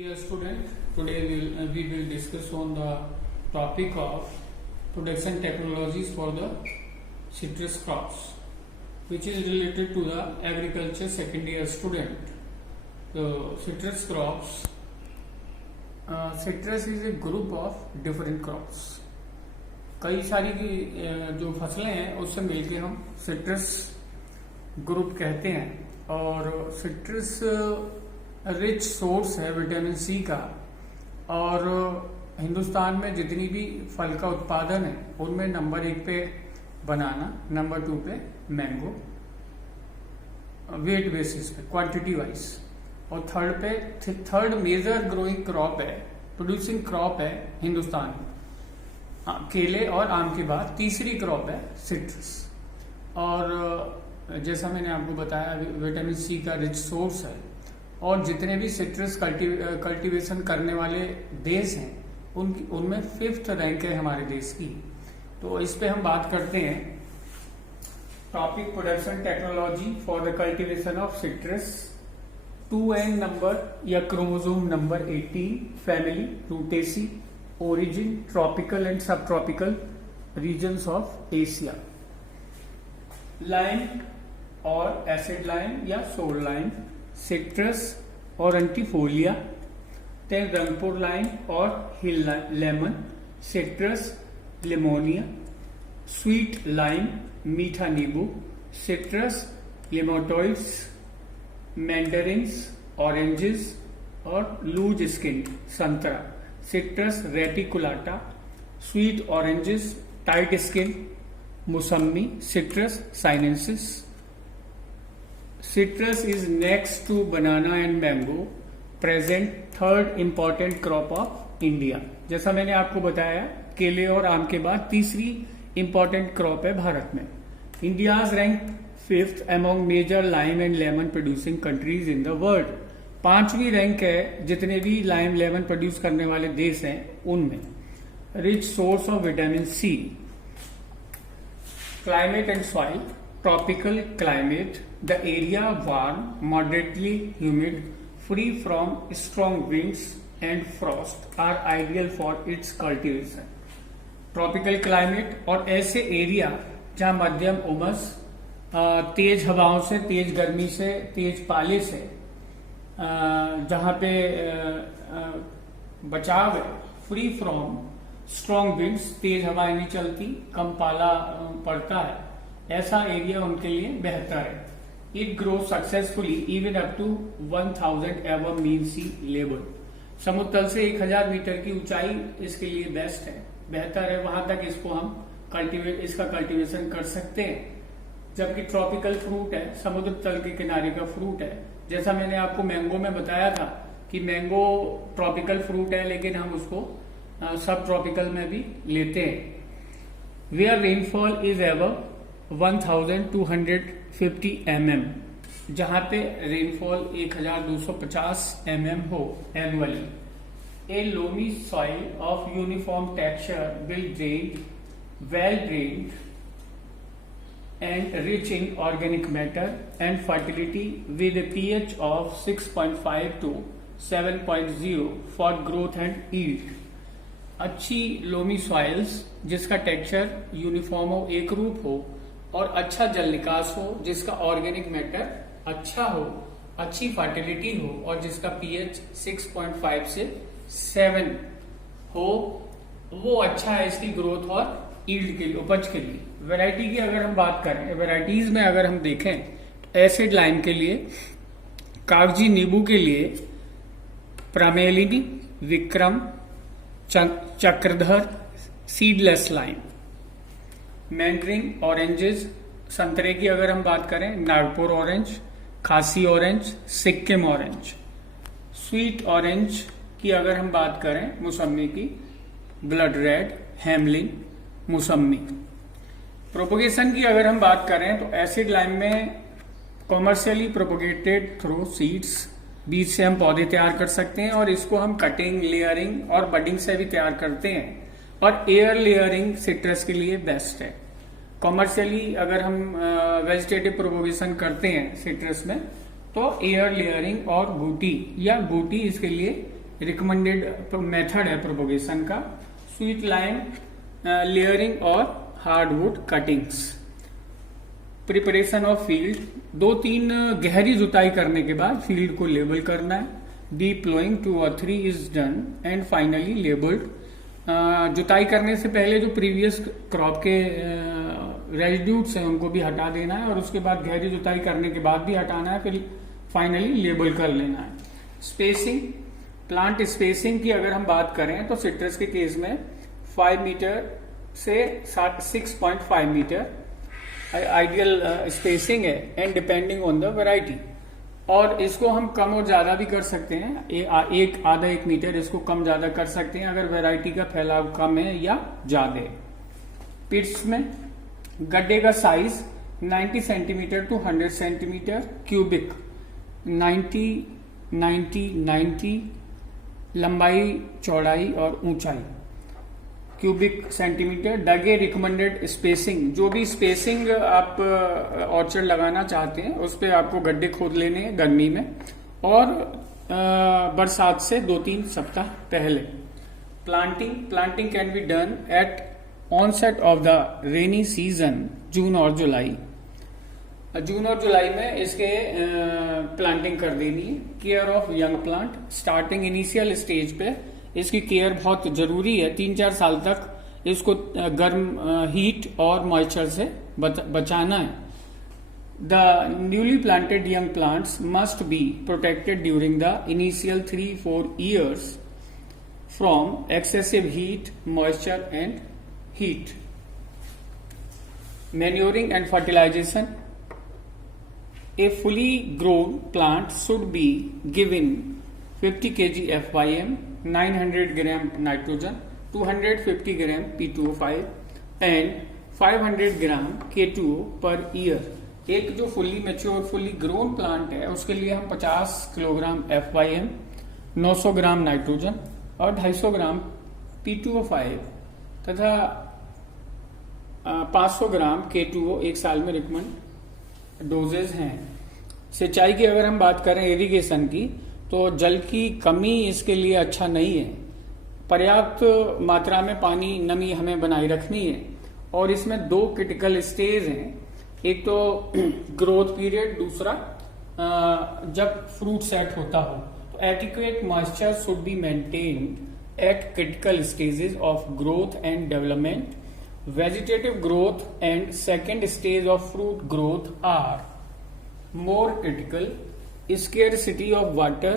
Dear student, today we will discuss on the topic of production technologies for the citrus crops, which is related to the agriculture second year student. So citrus crops, citrus is a group of different crops. कई सारी जो फसलें हैं उससे मिलके हम citrus group कहते हैं और सिट्रस रिच सोर्स है विटामिन सी का। और हिंदुस्तान में जितनी भी फल का उत्पादन है उनमें नंबर 1 पे बनाना, नंबर 2 पे मैंगो वेट बेसिस पे क्वांटिटी वाइज, और थर्ड मेजर ग्रोइंग क्रॉप है, प्रोड्यूसिंग क्रॉप है हिंदुस्तान में। केले और आम के बाद तीसरी क्रॉप है सिट्रस। और जैसा मैंने आपको बताया विटामिन सी का रिच सोर्स है और जितने भी सिट्रस कल्टीवेशन करने वाले देश हैं उनमें 5th रैंक है हमारे देश की। तो इस पे हम बात करते हैं topic production technology for the cultivation of citrus. 2N number या chromosome number 18 family Rutaceae, origin tropical and subtropical regions of Asia। Lime और एसिड लाइम या सोल लाइम, सिट्रस और एंटीफोलिया, रंगपुर लाइम और हिल लेमन, सिट्रस लिमोनिया, sweet lime मीठा नींबू, citrus लिमोटॉइड्स, मैंडरिन्स ऑरेंजेस और लूज स्किन संतरा, सिट्रस रेटिकुलाटा, sweet oranges tight skin mosambi, citrus साइनेंसिस। Citrus is next to banana and mango present third important crop of India. जैसा मैंने आपको बताया केले और आम के बाद तीसरी इंपॉर्टेंट क्रॉप है भारत में। India's rank 5th among major lime and lemon producing countries in the world. 5वीं रैंक है जितने भी लाइम लेमन प्रोड्यूस करने वाले देश हैं उनमें। Rich source of vitamin C. Climate and soil, tropical climate, the area warm moderately humid, free from strong winds and frost are ideal for its cultivation. Tropical climate और ऐसे area जहां मध्यम उमस, तेज हवाओं से, तेज गर्मी से, तेज पाले से, जहां पे बचाव है, फ्री फ्रॉम स्ट्रॉन्ग विंड्स, तेज हवाएं नहीं चलती, कम पाला पड़ता है, ऐसा एरिया उनके लिए बेहतर है। It grow successfully even up to 1000 above mean sea level. समुद्र तल से 1000 मीटर की ऊंचाई इसके लिए बेस्ट है, बेहतर है, वहां तक इसको हम इसका कल्टीवेशन कर सकते हैं। जबकि ट्रॉपिकल फ्रूट है, समुद्र तल के किनारे का फ्रूट है। जैसा मैंने आपको मैंगो में बताया था कि मैंगो ट्रॉपिकल फ्रूट है लेकिन हम उसको सब ट्रॉपिकल में भी लेते हैं। Where rainfall is above 1250 mm, जहां पे रेनफॉल 1250 mm हो annually. A loamy soil of uniform texture will drain, well drained and rich in organic matter and fertility with a pH of 6.5 to 7.0 for growth and yield। अच्छी loamy soils जिसका texture uniform हो, एक रूप हो, और अच्छा जल निकास हो, जिसका ऑर्गेनिक मैटर अच्छा हो, अच्छी फर्टिलिटी हो और जिसका पीएच 6.5 से 7 हो, वो अच्छा है इसकी ग्रोथ और यील्ड के लिए, उपज के लिए। वैरायटी की अगर हम बात करें, वैरायटीज में अगर हम देखें तो एसिड लाइम के लिए, कागजी नींबू के लिए Pramalini, Vikram, Chakradhar, seedless lime. Mandarin oranges, संतरे की अगर हम बात करें Nagpur orange, Khasi orange, Sikkim orange. Sweet orange की अगर हम बात करें, मुसम्मी की blood red, Hamlin, mosambi. Propagation की अगर हम बात करें तो एसिड लाइम में कॉमर्शियली प्रोपोगेटेड थ्रू सीड्स, बीज से हम पौधे तैयार कर सकते हैं और इसको हम कटिंग, लेयरिंग और बडिंग से भी तैयार करते हैं। और एयर लेयरिंग सिट्रस के लिए बेस्ट है। कॉमर्शियली अगर हम वेजिटेटिव प्रोपोगेशन करते हैं सिट्रस में तो एयर लेयरिंग और बूटी इसके लिए रिकमेंडेड मेथड है प्रोपोगेशन का। स्वीट लाइम लेयरिंग और hardwood cuttings. Preparation of field, 2-3 गहरी जुताई करने के बाद फील्ड को लेबल करना है। Deep ploughing 2 or 3 is done and finally labelled. जुताई करने से पहले जो प्रीवियस क्रॉप के रेजिड्यूज हैं उनको भी हटा देना है और उसके बाद गहरी जुताई करने के बाद भी हटाना है, फिर फाइनली लेबल कर लेना है। स्पेसिंग, प्लांट स्पेसिंग की अगर हम बात करें तो सिट्रस के केस में 5 मीटर से 6.5 मीटर आइडियल स्पेसिंग है and depending on the variety. और इसको हम कम और ज्यादा भी कर सकते हैं, आधा 1 मीटर इसको कम ज्यादा कर सकते हैं अगर वैरायटी का फैलाव कम है या ज्यादा। पिट्स में गड्ढे का size 90 centimetre to 100 centimetre cubic, 90 लंबाई, चौड़ाई और ऊंचाई क्यूबिक सेंटीमीटर। डगे रिकमेंडेड स्पेसिंग, जो भी स्पेसिंग आप ऑर्चर्ड लगाना चाहते हैं उस पे आपको गड्ढे खोद लेने हैं गर्मी में और बरसात से 2-3 सप्ताह पहले। Planting can be done at onset of the rainy season, June और जुलाई। जून और जुलाई में इसके प्लांटिंग कर देनी है। Care of young plant, starting initial stage पे इसकी केयर बहुत जरूरी है। 3-4 साल तक इसको गर्म हीट और मॉइस्चर से बचाना है। The newly planted young plants must be protected during the initial 3-4 years from excessive heat, moisture and heat. Manuring and fertilization, a fully grown plant should be given 50 kg FYM, 900 gram nitrogen, 250 gram P2O5 and 500 gram K2O per year। एक जो fully mature fully grown plant है उसके लिए हम 50 kilogram FYM, 900 gram nitrogen और 250 ग्राम P2O5 तथा 500 ग्राम K2O एक साल में रिकमेंड डोजेज हैं। सिंचाई की अगर हम बात करें इरिगेशन की, तो जल की कमी इसके लिए अच्छा नहीं है। पर्याप्त मात्रा में पानी नमी हमें बनाए रखनी है और इसमें 2 क्रिटिकल स्टेज हैं। एक तो ग्रोथ पीरियड, दूसरा जब फ्रूट सेट होता हो। तो adequate moisture should be maintained eight critical stages of growth and development. Vegetative growth and second stage of fruit growth are more critical. Scarcity of water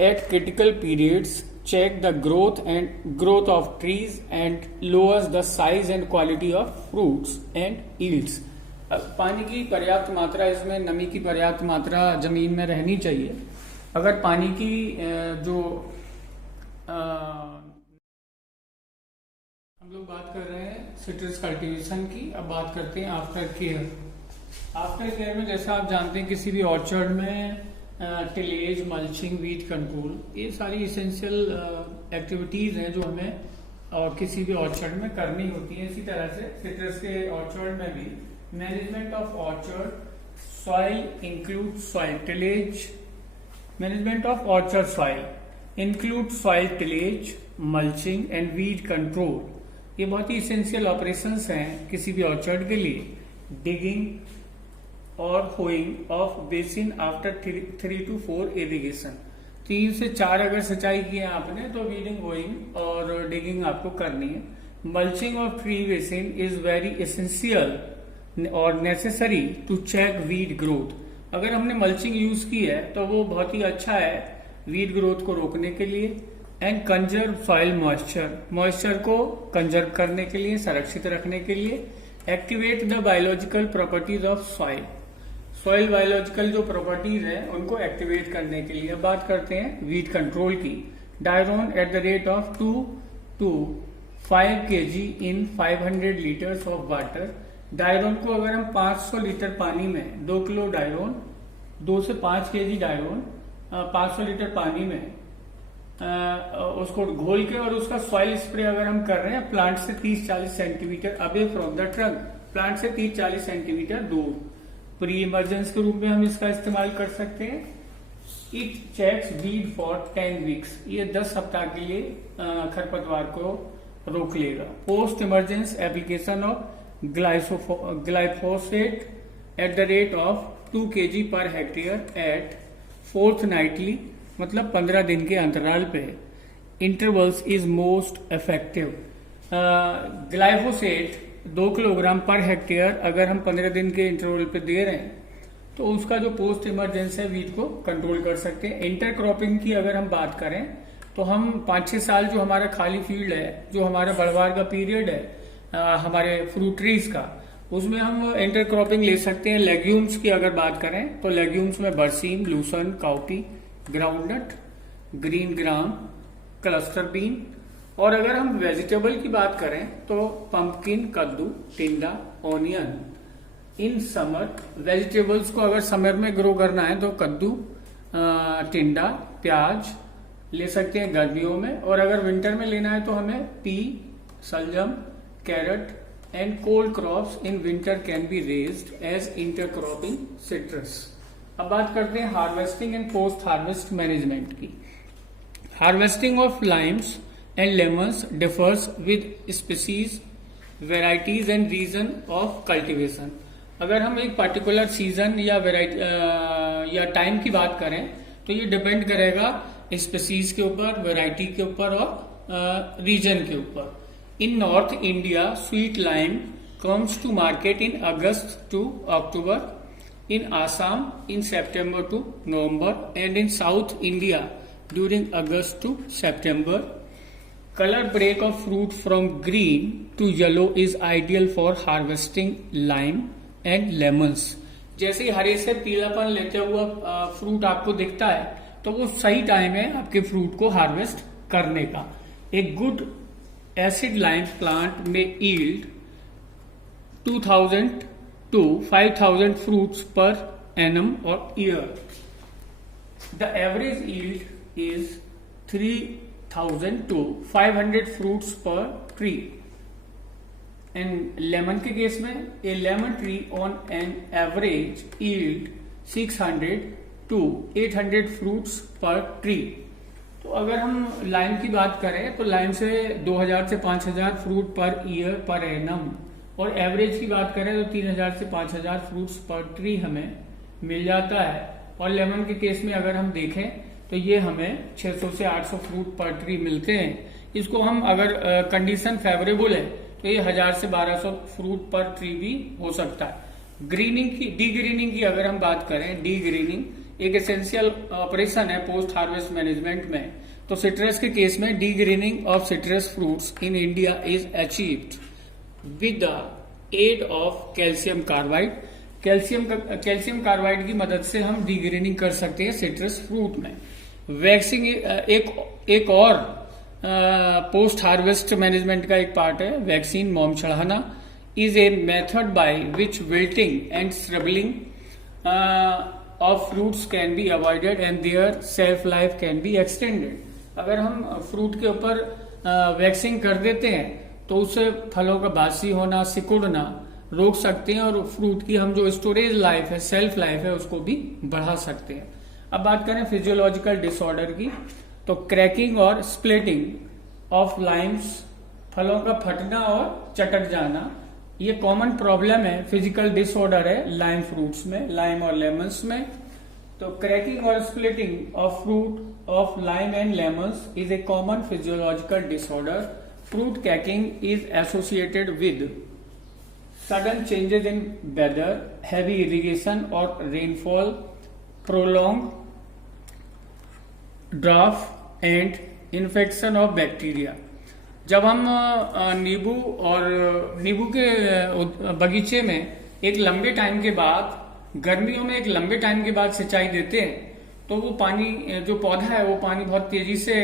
at critical periods check the growth of trees and lowers the size and quality of fruits and yields. पानी की पर्याप्त मात्रा, इसमें नमी की पर्याप्त मात्रा जमीन में रहनी चाहिए। अगर पानी की जो हम लोग बात कर रहे हैं सिट्रस कल्टीवेशन की, अब बात करते हैं आफ्टर केयर। आफ्टर केयर में जैसा आप जानते हैं किसी भी ऑर्चर्ड में टिलेज, मल्चिंग, वीड कंट्रोल, ये सारी इसेंशियल एक्टिविटीज हैं जो हमें और किसी भी ऑर्चर्ड में करनी होती है। इसी तरह से सिट्रस के ऑर्चर्ड में भी management of orchard, soil include soil tillage. Management of orchard soil include soil tillage, mulching and weed control. ये बहुत ही इसेंशियल ऑपरेशंस हैं किसी भी ऑर्चर्ड के लिए। डिगिंग और hoeing of basin after 3 to 4 irrigation. 3 से 4 अगर सिंचाई की है आपने तो वीडिंग, होइंग और डिगिंग आपको करनी है। Mulching of tree basin is very essential और necessary to check weed growth. अगर हमने मल्चिंग यूज की है तो वो बहुत ही अच्छा है वीड ग्रोथ को रोकने के लिए। एंड कंजर्व सॉइल मॉइस्चर को कंजर्व करने के लिए, संरक्षित रखने के लिए। Activate the biological properties of soil biological जो प्रॉपर्टीज है उनको एक्टिवेट करने के लिए। अब बात करते हैं वीड कंट्रोल की। Diuron at the rate of 2 to 5 kg in 500 litres of water. Diuron को अगर हम 500 लीटर पानी में 2 किलो डायरोन, 2 से 5 kg डायरोन 500 लीटर पानी में उसको घोल के और उसका सॉइल स्प्रे अगर हम कर रहे हैं प्लांट से 30-40 centimetre away from the trunk, plant से 30-40 सेंटीमीटर दूर, प्री इमरजेंस के रूप में हम इसका इस्तेमाल कर सकते हैं। It checks weed for 10 weeks, ये 10 सप्ताह के लिए खरपतवार को रोक लेगा। Post emergence application of glyphosate at the rate of 2 kg पर हेक्टेयर एट फोर्टनाइटली, मतलब 15 दिन के अंतराल पे intervals is most effective. Glyphosate 2 kilogram पर हेक्टेयर अगर हम 15 दिन के इंटरवल पे दे रहे हैं तो उसका जो पोस्ट इमरजेंस है वीट को कंट्रोल कर सकते हैं। इंटरक्रॉपिंग की अगर हम बात करें तो हम 5-6 साल जो हमारा खाली फील्ड है, जो हमारा बढ़वार का पीरियड है हमारे फ्रूट ट्रीज का, उसमें हम इंटरक्रॉपिंग ले सकते हैं। लेग्यूम्स की अगर बात करें तो लेग्यूम्स में berseem, lucerne, cowpea, groundnut, green gram, cluster bean. और अगर हम वेजिटेबल की बात करें तो पंपकिन, कद्दू, टिंडा, ऑनियन। इन समर वेजिटेबल्स को अगर समर में ग्रो करना है तो कद्दू, टिंडा, प्याज ले सकते हैं गर्मियों में। और अगर विंटर में लेना है तो हमें पी, सलजम, carrot and cold crops in winter can be raised as intercropping citrus. अब बात करते हैं harvesting and post harvest management की। Harvesting of limes and lemons differs with species, varieties and region of cultivation। अगर हम एक particular season या variety या टाइम की बात करें तो ये डिपेंड करेगा स्पीसीज के ऊपर, वैरायटी के ऊपर और रीजन के ऊपर। In North India sweet lime comes to market in August to October, in Assam in September to November and in South India during August to September. Color break of fruit from green to yellow is ideal for harvesting lime and lemons। जैसे ही हरे से पीलापन लेते हुआ fruit आपको दिखता है तो वो सही टाइम है आपके फ्रूट को हार्वेस्ट करने का। एक गुड एसिड लाइम प्लांट में yield 2000 to 5000 fruits per annum or year। The average yield is 3000 to 500 fruits per tree। And lemon के केस में a lemon tree on an average yield 600 to 800 fruits per tree. तो अगर हम lime की बात करें तो लाइम से 2000 से 5000 fruit per year per annum, और एवरेज की बात करें तो 3000 से 5000 फ्रूट्स पर ट्री हमें मिल जाता है। और लेमन के केस में अगर हम देखें तो ये हमें 600 से 800 फ्रूट पर ट्री मिलते हैं। इसको हम अगर कंडीशन फेवरेबल है तो ये 1000 से 1200 फ्रूट पर ट्री भी हो सकता है। ग्रीनिंग की, डी ग्रीनिंग की अगर हम बात करें, डी ग्रीनिंग एक एसेंशियल ऑपरेशन है पोस्ट हार्वेस्ट मैनेजमेंट में। तो सिट्रस के केस में degreening of citrus fruits in India is achieved with the aid of calcium carbide. Calcium carbide की मदद से हम डी ग्रीनिंग कर सकते हैं सिट्रस फ्रूट में। वैक्सिंग एक और पोस्ट हार्वेस्ट मैनेजमेंट का एक पार्ट है। वैक्सीन मोम चढ़ाना is a method by which wilting and shrivelling of fruits can be avoided and their shelf life can be extended. अगर हम फ्रूट के ऊपर वैक्सिंग कर देते हैं तो उससे फलों का बासी होना, सिकुड़ना रोक सकते हैं और फ्रूट की हम जो स्टोरेज लाइफ है, सेल्फ लाइफ है, उसको भी बढ़ा सकते हैं। अब बात करें फिजियोलॉजिकल डिसऑर्डर की तो क्रैकिंग और स्प्लिटिंग ऑफ लाइम्स, फलों का फटना और चटक जाना, ये कॉमन प्रॉब्लम है, फिजिकल डिसऑर्डर है लाइम फ्रूट्स में, लाइम और लेमन्स में। तो क्रैकिंग और splitting of fruit of lime and lemons is a common physiological disorder. Fruit cracking is associated with sudden changes in weather, heavy irrigation or rainfall, prolonged drought and infection of bacteria। जब हम नींबू के बगीचे में एक लंबे time के बाद, गर्मियों में एक लंबे टाइम के बाद सिंचाई देते हैं तो वो पानी, जो पौधा है वो पानी बहुत तेजी से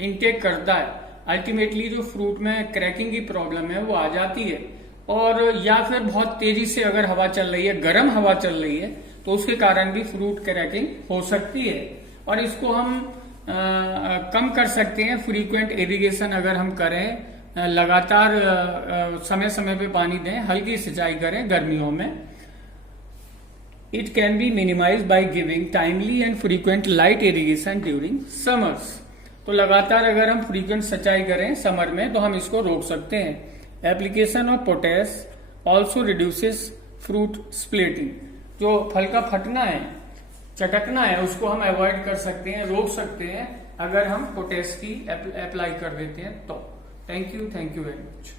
इनटेक करता है। अल्टीमेटली जो फ्रूट में क्रैकिंग की प्रॉब्लम है वो आ जाती है। और या फिर बहुत तेजी से अगर हवा चल रही है, गर्म हवा चल रही है, तो उसके कारण भी फ्रूट क्रैकिंग हो सकती है। और इसको हम कम कर सकते हैं फ्रीक्वेंट इरिगेशन अगर हम करें, लगातार समय समय पे पानी दें, हल्की सिंचाई करें गर्मियों में। It can be minimized by giving timely and frequent light irrigation during summers. तो लगातार अगर हम फ्रीक्वेंट सिंचाई करें समर में तो हम इसको रोक सकते हैं। Application of potash also reduces fruit splitting, जो फल का फटना है, चटकना है, उसको हम अवॉइड कर सकते हैं, रोक सकते हैं अगर हम पोटैश की अप्लाई कर देते हैं तो। Thank you very much.